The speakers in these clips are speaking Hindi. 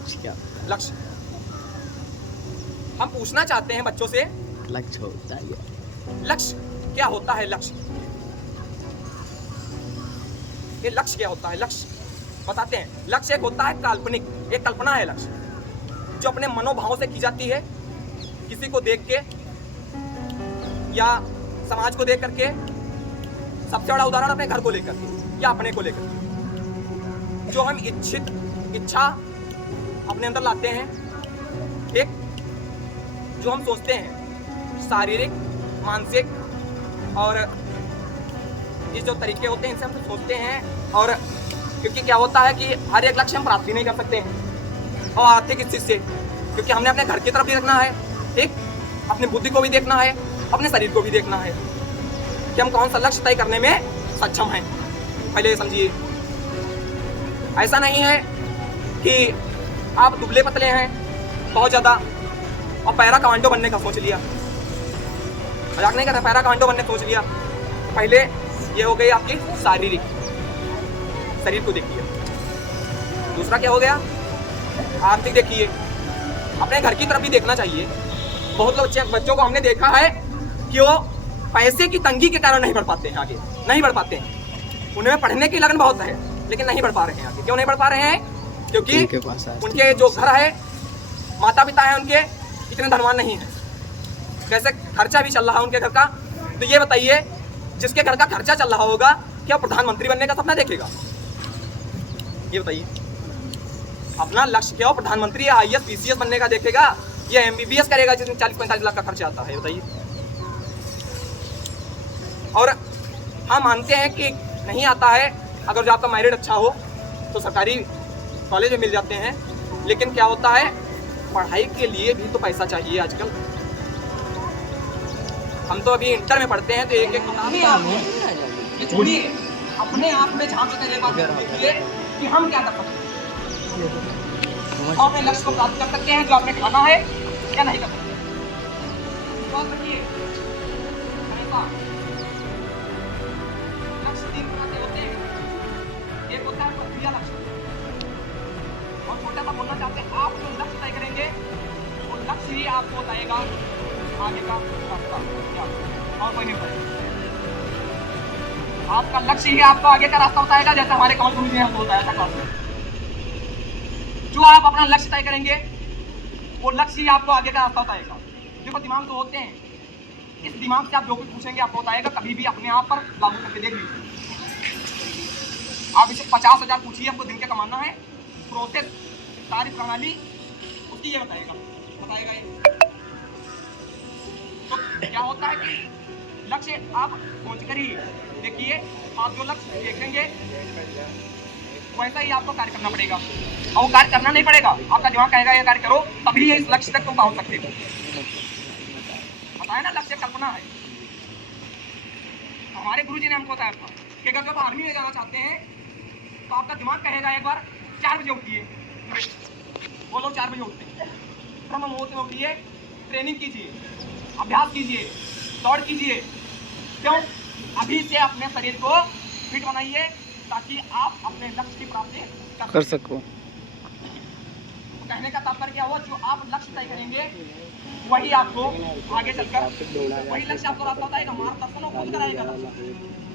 लक्ष्य क्या होता है? लक्ष्य हम पूछना चाहते हैं बच्चों से, लक्ष्य होता है क्या? लक्ष्य क्या होता है? लक्ष्य, ये लक्ष्य क्या होता है? लक्ष्य बताते हैं। लक्ष्य एक होता है काल्पनिक, एक कल्पना है लक्ष्य, जो अपने मनोभाव से की जाती है, किसी को देख के या समाज को देख करके। सबसे बड़ा उदाहरण अपने घर को लेकर के या अपने को लेकर के, जो हम इच्छा अपने अंदर लाते हैं, एक जो हम सोचते हैं, शारीरिक, मानसिक और ये जो तरीके होते हैं इनसे हम सोचते हैं। और क्योंकि क्या होता है कि हर एक लक्ष्य हम प्राप्ति नहीं कर सकते हैं, और आर्थिक स्थिति से, क्योंकि हमने अपने घर की तरफ भी देखना है, ठीक, अपनी बुद्धि को भी देखना है, अपने शरीर को भी देखना है कि हम कौन सा लक्ष्य तय करने में सक्षम हैं। पहले ये समझिए, ऐसा नहीं है कि आप दुबले पतले हैं बहुत ज़्यादा और पैरा कमांडो बनने का सोच लिया। मजाक नहीं कर रहा, पैरा कमांडो बनने का सोच लिया। पहले ये हो गई आपकी शारीरिक, शरीर को देखिए। दूसरा क्या हो गया? आर्थिक देखिए, अपने घर की तरफ भी देखना चाहिए। बहुत लोग बच्चों को हमने देखा है कि वो पैसे की तंगी के कारण नहीं बढ़ पाते हैं, आगे नहीं बढ़ पाते हैं। उनमें पढ़ने की लगन बहुत है लेकिन नहीं बढ़ पा रहे हैं आगे। क्यों नहीं बढ़ पा रहे हैं? क्योंकि उनके जो घर है, माता पिता है उनके, इतने धनवान नहीं है। कैसे खर्चा भी चल रहा है उनके घर का। तो ये बताइए, जिसके घर का खर्चा चल रहा होगा, क्या प्रधानमंत्री बनने का सपना देखेगा? ये बताइए, अपना लक्ष्य क्या हो? प्रधानमंत्री या IAS PCS बनने का देखेगा या MBBS करेगा जिसमें 40-45 लाख का खर्चा आता है? बताइए। और हम मानते हैं कि नहीं आता है, अगर जो आपका मेरिट अच्छा हो तो सरकारी कॉलेज में मिल जाते हैं, लेकिन क्या होता है, पढ़ाई के लिए भी तो पैसा चाहिए आजकल। हम तो अभी इंटर में पढ़ते हैं तो एक एक छोड़िए, अपने आप में झांक कर देखिए कि हम क्या कर सकते हैं, हम अपने लक्ष्य को प्राप्त कर सकते हैं जो आपने ठाना है या नहीं कर सकते। लक्ष्य 3 प्रकार के होते हैं। एक होता है प्रक्रिया लक्ष्य, और छोटा सा बोलना चाहते हैं, आप जो लक्ष्य तय करेंगे वो लक्ष्य ही आपको बताएगा आगे का रास्ता क्या, और कोई नहीं बताएगा। आपका लक्ष्य ही आपको आगे का रास्ता बताएगा, जैसे हमारे कमल गुरु जी ने हमको बताया था क्लास में। जो आप अपना लक्ष्य तय करेंगे वो लक्ष्य ही आपको आगे का रास्ता बताएगा। देखो, दिमाग तो होते हैं, इस दिमाग से आप जो कुछ पूछेंगे आपको बताएगा। कभी भी अपने आप पर लागू करके देख लीजिए। आप इसे 50,000 पूछिए, आपको दिन के कमाना है, प्रोसेस, सारी प्रणाली उसकी ये बताएगा ये। तो क्या होता है कि लक्ष्य आप सोच कर ही देखिए, आप जो लक्ष्य देखेंगे वैसा ही आपको कार्य करना पड़ेगा। और वो कार्य करना नहीं पड़ेगा, आपका दिमाग कहेगा ये कार्य करो, तभी इस लक्ष्य तक तुम पहुंच सकते हो। बताया ना, लक्ष्य कल्पना है। हमारे गुरुजी ने हमको बताया था कि अगर जब आर्मी में जाना चाहते हैं तो आपका दिमाग कहेगा एक बार 4 बजे उठिए। वो लोग 4 बजे उठते हैं, ब्रह्म मुहूर्त में उठिए, ट्रेनिंग कीजिए, अभ्यास कीजिए, दौड़ कीजिए। क्यों? अभी से अपने शरीर को फिट बनाइए ताकि आप अपने लक्ष्य की प्राप्ति कर सको। कहने का तात्पर्य क्या हुआ? जो आप लक्ष्य तय करेंगे वही आपको आगे चलकर वही लक्ष्य आपको रास्ता बताएगा, मार्गदर्शन खुद कराएगा।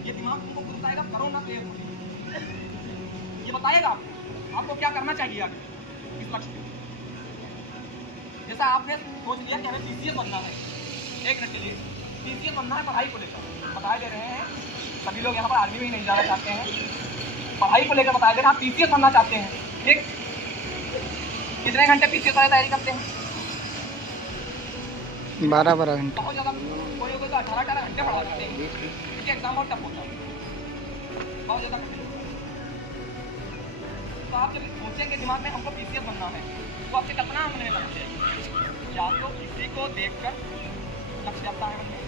ये दिमाग तुमको खुद बताएगा, करो ना देर, ये बताएगा आपको क्या करना चाहिए आगे इस लक्ष्य के। जैसा आपने सोच लिया कि हमें PCS बनना है, एक मिनट के लिए PCS बनना है, पढ़ाई को लेकर बताए दे रहे हैं। सभी लोग यहाँ पर आर्मी में ही नहीं जाना चाहते हैं, पढ़ाई को लेकर बताए दे रहे हैं। आप PCS बनना चाहते हैं, ठीक, कितने घंटे PCS की तैयारी करते हैं? 12 घंटे। बहुत ज़्यादा, कोई तो 18 घंटे पढ़ा करते हैं, क्योंकि एग्जाम बहुत टफ होता है, बहुत ज़्यादा। तो आप जब सोचेंगे दिमाग में हमको PCS बनना है, तो आपकी कल्पना मन में बनना चाहिए, या तो किसी को देखकर लक्ष्य आता है मन में,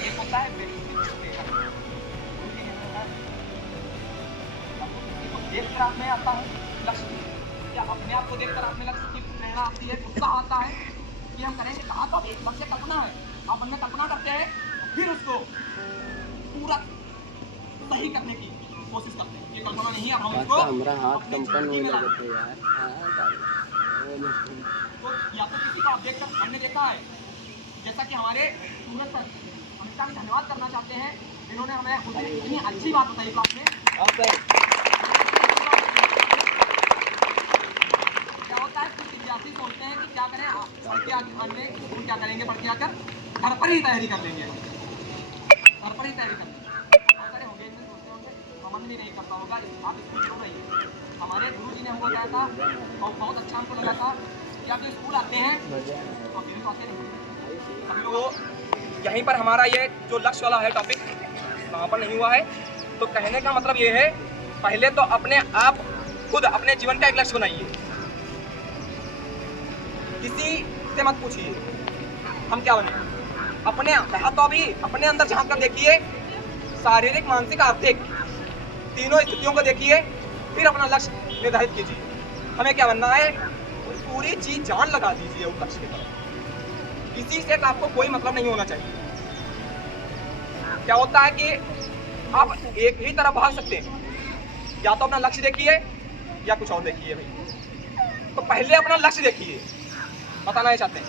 एक होता है देखकर आप में आता है लक्ष्य, या अपने आप को देखकर आप में लक्ष्य की प्रेरणा आती है, उत्साह आता है कि हम करेंगे। कहा तो एक लक्ष्य कल्पना है, आप मन में कल्पना करते हैं, फिर उसको पूरा सही करने की कोशिश करते हैं। ये कल्पना नहीं है, अब हम इसको हमारा हाथ अपने कंपन जिंदगी होने में लगे थे यार। तो या तो किसी को आप देखकर हमने देखा है, जैसा कि हमारे सूरज सर, हम इसका भी धन्यवाद करना चाहते हैं, इन्होंने हमें इतनी अच्छी बात बताई क्लास में। क्या होता है, कुछ विद्यार्थी सोचते हैं कि क्या करें, पढ़ के आने स्कूल क्या करेंगे, पढ़ के आकर घर पर ही तैयारी कर लेंगे, घर पर ही तैयारी कर लेंगे। बहुत सारे होंगे इनमें सोचते होंगे, समझ भी नहीं करता होगा, आप स्कूल क्यों रहिए। हमारे गुरु जी ने हमको कहा था और बहुत अच्छा हमको लगा था कि आप स्कूल आते हैं तो फिर आते नहीं। हम लोग यहीं पर हमारा ये जो लक्ष्य वाला है टॉपिक वहाँ पर नहीं हुआ है। तो कहने का मतलब ये है, पहले तो अपने आप खुद अपने जीवन का एक लक्ष्य बनाइए, किसी से मत पूछिए हम क्या बने। अपने तो अभी अपने अंदर झांक कर देखिए, शारीरिक मानसिक आर्थिक तीनों स्थितियों को देखिए, फिर अपना लक्ष्य निर्धारित कीजिए। हमें क्या बनना है, पूरी चीज जान लगा दीजिए उस लक्ष्य की तरफ। किसी से आपको कोई मतलब नहीं होना चाहिए। क्या होता है कि आप एक ही तरफ भाग सकते हैं, या तो अपना लक्ष्य देखिए या कुछ और देखिए भाई। तो पहले अपना लक्ष्य देखिए, बताना चाहते हैं,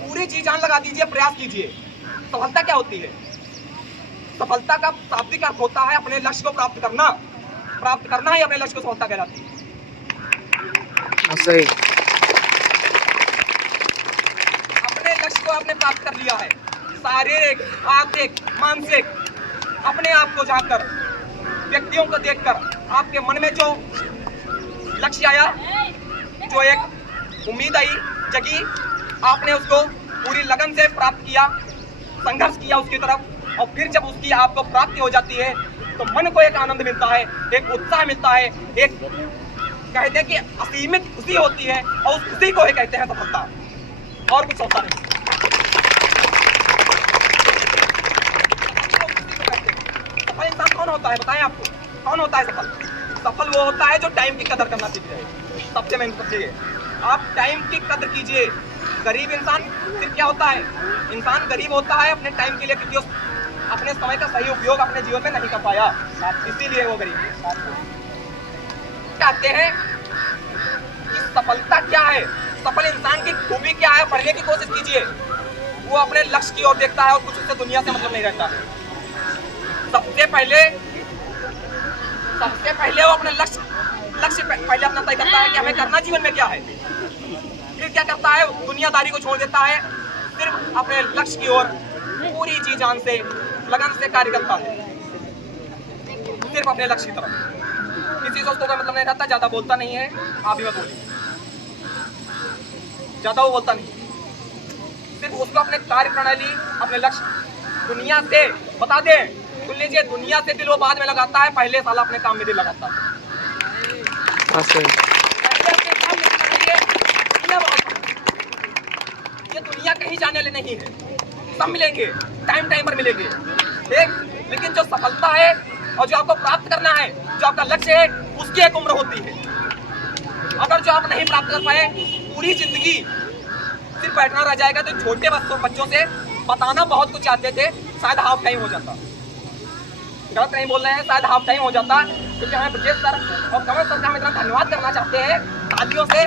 पूरी जी जान लगा दीजिए, प्रयास कीजिए। सफलता क्या होती है, सफलता का शाब्दिक अर्थ होता है अपने लक्ष्य को प्राप्त करना। प्राप्त करना ही अपने लक्ष्य को सफलता कहलाती है। सही। अपने लक्ष्य को आपने प्राप्त कर लिया है, शारीरिक आर्थिक मानसिक, अपने आप को जानकर, व्यक्तियों को देखकर आपके मन में जो लक्ष्य आया, जो एक उम्मीद आई जगी, आपने उसको पूरी लगन से प्राप्त किया, संघर्ष किया उसकी तरफ, और फिर जब उसकी आपको प्राप्ति हो जाती है तो मन को एक आनंद मिलता है, एक उत्साह मिलता है, एक कहते हैं कि असीमित खुशी होती है, और उस खुशी को ही कहते हैं सफलता, और कुछ होता नहीं। सफल इंसान कौन होता है, बताएं आपको कौन होता है सफल? सफल वो होता है जो टाइम की कदर करना सीख जाए। सबसे मेन चीज, आप टाइम की कदर कीजिए। गरीब इंसान फिर क्या होता है, इंसान गरीब होता है अपने टाइम के लिए, क्योंकि अपने समय का सही उपयोग अपने जीवन में नहीं कर पाया, इसीलिए वो गरीब है। कहते हैं कि सफलता क्या है, सफल इंसान की खूबी क्या है, पढ़ने की कोशिश कीजिए। वो अपने लक्ष्य की ओर देखता है और कुछ उससे दुनिया से मतलब नहीं रहता। सबसे पहले वो अपने लक्ष्य पहले अपना तय करता है कि हमें करना जीवन में क्या है। फिर क्या करता है, दुनियादारी को छोड़ देता है, सिर्फ अपने लक्ष्य की ओर पूरी जी जान से लगन से कार्य करता है, सिर्फ अपने लक्ष्य की तरफ। किसी दोस्तों का मतलब नहीं रहता, ज्यादा बोलता नहीं है, आप भी मत बोलिए, ज्यादा वो बोलता नहीं, सिर्फ उसको अपने कार्य प्रणाली अपने लक्ष्य दुनिया से बता दे। सुन लीजिए, दुनिया से दिल वो बाद में लगाता है, पहले साला अपने काम में दिल लगाता है। ये दुनिया कहीं जाने वाली नहीं है, सब मिलेंगे, टाइम पर मिलेंगे, ठीक। लेकिन जो सफलता है और जो आपको प्राप्त करना है, जो आपका लक्ष्य है, उसकी एक उम्र होती है। अगर जो आप नहीं प्राप्त कर पाए, पूरी जिंदगी सिर्फ बैठना रह जाएगा। तो छोटे बच्चों से बताना बहुत कुछ चाहते थे, शायद हाफ टाइम हो जाता, गलत नहीं बोल रहे हैं, शायद हाफ टाइम हो जाता, क्योंकि हमें ब्रजेश सर और कमल सर का हम इतना धन्यवाद करना चाहते हैं तालियों से।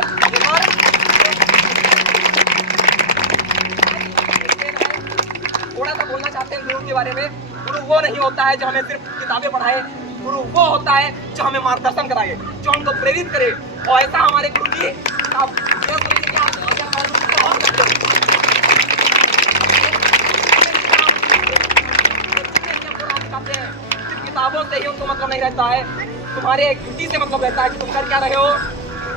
थोड़ा सा बोलना चाहते हैं गुरु के बारे में। गुरु वो नहीं होता है जो हमें सिर्फ किताबें पढ़ाए, गुरु वो होता है जो हमें मार्गदर्शन कराए, जो हमको प्रेरित करे। और ऐसा हमारे गुरु जी किताबों से ही उनको मतलब नहीं रहता है, तुम्हारे ड्यूटी से मतलब रहता है कि तुम कर क्या रहे हो,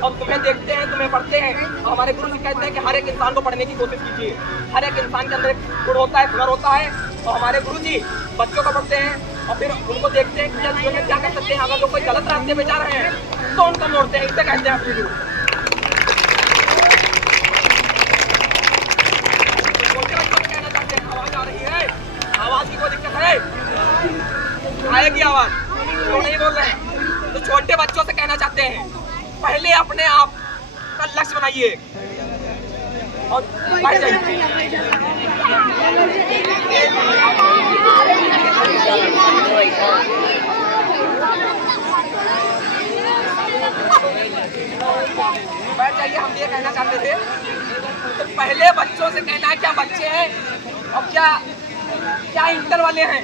और तुम्हें देखते हैं, तुम्हें पढ़ते हैं। और हमारे गुरु जी कहते हैं कि हर एक इंसान को पढ़ने की कोशिश कीजिए। हर एक इंसान के अंदर एक गुण होता है, हुनर होता है। और हमारे गुरु जी बच्चों को पढ़ते हैं और फिर उनको देखते हैं कि जीवन में क्या कर सकते हैं। अगर जो कोई गलत रास्ते पे जा रहे हैं तो उनको मोड़ते हैं, इसे कहते हैं अपने गुरु। कहना चाहते हैं, आवाज आ रही है, आवाज की कोई दिक्कत है, आएगी आवाज, तो नहीं बोल रहे हैं। तो छोटे बच्चों से कहना चाहते हैं, पहले अपने आप का लक्ष्य बनाइए और बढ़ जाइए। कहना चाहते थे, तो पहले बच्चों से कहना है क्या बच्चे हैं और क्या क्या इंटर वाले हैं,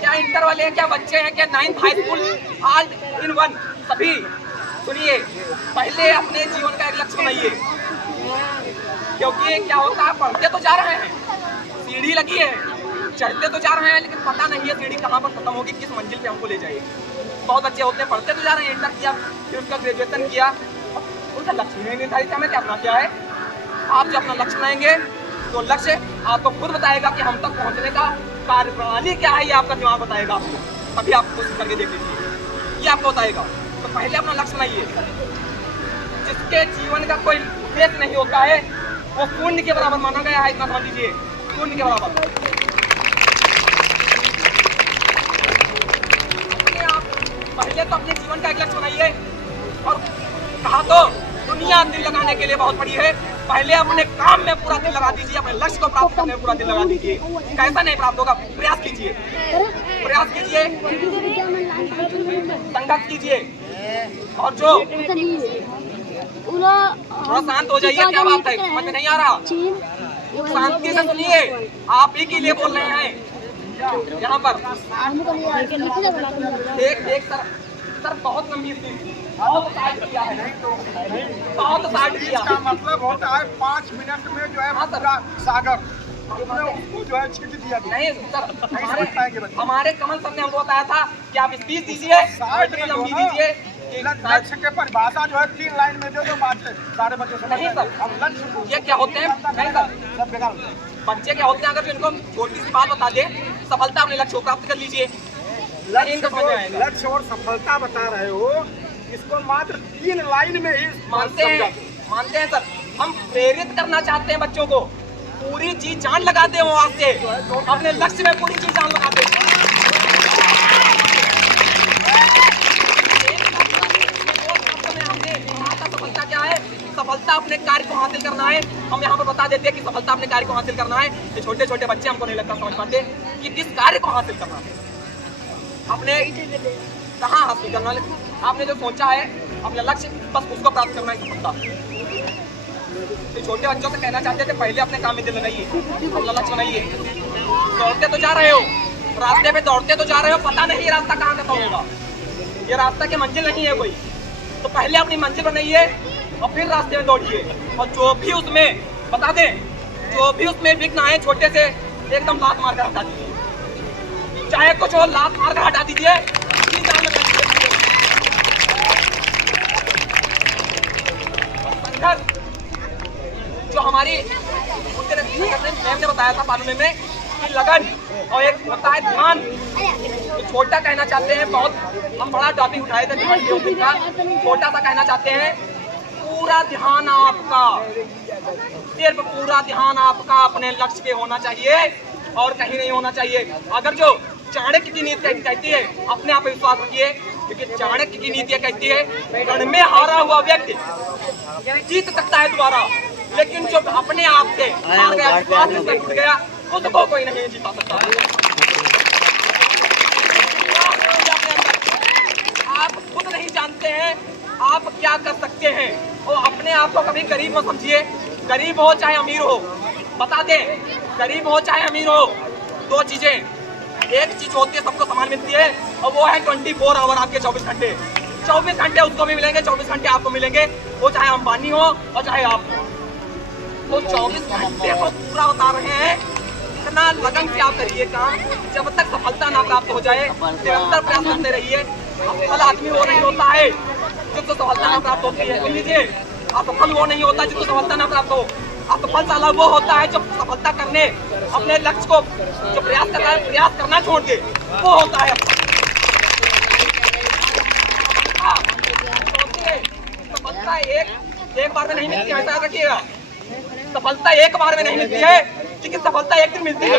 क्या इंटर वाले हैं, क्या बच्चे हैं, क्या 9th high school all in one सभी। सुनिए, पहले अपने जीवन का एक लक्ष्य बनाइए, क्योंकि क्या होता है पढ़ते तो जा रहे हैं, सीढ़ी लगी है, चढ़ते तो जा रहे हैं, लेकिन पता नहीं है सीढ़ी कहाँ पर खत्म होगी, किस मंजिल पे हमको ले जाएगी। बहुत बच्चे होते हैं पढ़ते तो जा रहे हैं, इंटर किया, फिर उसका ग्रेजुएशन किया, उनका लक्ष्य नहीं निर्धारित हमें क्या अपना क्या है। आप जब अपना लक्ष्य बनाएंगे तो लक्ष्य आपको खुद बताएगा कि हम तक पहुंचने का कार्यप्रणाली क्या है, ये आपका दिमाग बताएगा आपको। अभी आप कोशिश करके देख लीजिए, ये आपको बताएगा। तो पहले अपना लक्ष्य बनाइए। जिसके जीवन का कोई उद्देश्य नहीं होता है वो शून्य के बराबर माना गया है, इतना समझ लीजिए, शून्य के बराबर। अपने आप पहले तो अपने जीवन का एक लक्ष्य बनाइए, और कहा तो दुनिया दिल लगाने के लिए बहुत बड़ी है, पहले अपने काम में पूरा दिल लगा दीजिए, अपने लक्ष्य को प्राप्त करने में पूरा दिल लगा दीजिए। कैसा नहीं प्राप्त होगा, प्रयास कीजिए, प्रयास कीजिए, संघर्ष कीजिए। और जो थोड़ा शांत हो जाइए, क्या बात है, समझ में नहीं आ रहा, शांति से सुनिए, आप ही के लिए बोल रहे हैं यहाँ पर। एक सर बहुत लंबी थी, बहुत साइड किया है, बहुत साइड किया। इसका मतलब होता है 5 मिनट में जो है पूरा सागर उसको जो है छीट दिया। नहीं सर, हमारे कमल सर ने हमको बताया था कि आप स्पीच दीजिए, लंबी दीजिए। लक्ष्य के परिभाषा जो है 3 लाइन में जो बात है सारे बच्चे नहीं सर, लक्ष्य ये क्या होते हैं, नहीं सर, बच्चे क्या होते हैं, अगर इनको छोटी सी बात बता दे, सफलता अपने लक्ष्य को प्राप्त कर लीजिए। लक्ष्य और सफलता बता रहे हो, इसको मात्र 3 लाइन में ही मानते हैं सर। हम प्रेरित करना चाहते हैं बच्चों को, पूरी जी जान लगाते हो आज से, अपने लक्ष्य में पूरी जी जान लगाते हैं। सफलता क्या है, सफलता अपने कार्य को हासिल करना है। हम यहाँ पर बता देते हैं कि सफलता अपने कार्य को हासिल करना है। ये छोटे छोटे बच्चे हमको नहीं लगता समझ पाते कि किस कार्य को हासिल करना है, अपने कहाँ हासिल करना है। आपने जो सोचा है अपना लक्ष्य, बस उसको प्राप्त करना है सफलता। तो छोटे बच्चों से कहना चाहते थे पहले अपने काम में दिल लगाइए, अपना लक्ष्य बनाइए। दौड़ते तो जा रहे हो, रास्ते पे दौड़ते तो जा रहे हो, पता नहीं रास्ता कहाँ खत्म होगा, ये रास्ता की मंजिल नहीं है कोई। तो पहले अपनी मंजिल बनाइए और फिर रास्ते में दौड़िए। और जो भी उसमें बता दें, जो भी उसमें विघ्न आए छोटे से एकदम लात मार कर हटा दीजिए, चाहे कुछ हो लात मार कर हटा दीजिए। जो हमारी मैम ने बताया था मालूम में कि लगन और एक होता है ध्यान। तो छोटा कहना चाहते हैं, बहुत हम बड़ा टॉपिक उठाए थे ध्यान के ऊपर का, छोटा सा कहना चाहते हैं पूरा ध्यान आपका, सिर्फ पूरा ध्यान आपका अपने लक्ष्य पे होना चाहिए और कहीं नहीं होना चाहिए। अगर जो चाणक्य की नीति कहती है, अपने आप पे विश्वास रखिए, क्योंकि चाणक्य की नीति कहती है रण में हारा हुआ व्यक्ति जीत सकता है दोबारा, लेकिन जो अपने आप से हार गया, विश्वास से टूट गया, उसको कोई नहीं जीता सकता। आप खुद नहीं जानते हैं आप क्या कर सकते हैं, और अपने आप को कभी गरीब मत समझिए। गरीब हो चाहे अमीर हो, बता दें, गरीब हो चाहे अमीर हो, दो चीजें, एक चीज होती है सबको समान मिलती है, और वो है 24 आवर, आपके 24 घंटे। 24 घंटे उसको भी मिलेंगे, 24 घंटे आपको मिलेंगे, वो चाहे अंबानी हो और चाहे आप हो। तो 24 घंटे को पूरा बता रहे हैं, इतना लगन से आप करिए काम, जब तक सफलता ना प्राप्त हो जाए निरंतर प्रयास करते रहिए। सफल आदमी वो नहीं होता है जिसको सफलता ना प्राप्त होती है, सुन लीजिए, असफल वो नहीं होता जिसको सफलता ना प्राप्त हो। असफल साला वो होता है जो सफलता करने अपने लक्ष्य को जो प्रयास कर रहा है, प्रयास करना छोड़ दे, वो होता है। सफलता एक बार में नहीं मिलती है, ऐसा रखिएगा। सफलता एक बार में नहीं मिलती है, लेकिन सफलता एक दिन मिलती है।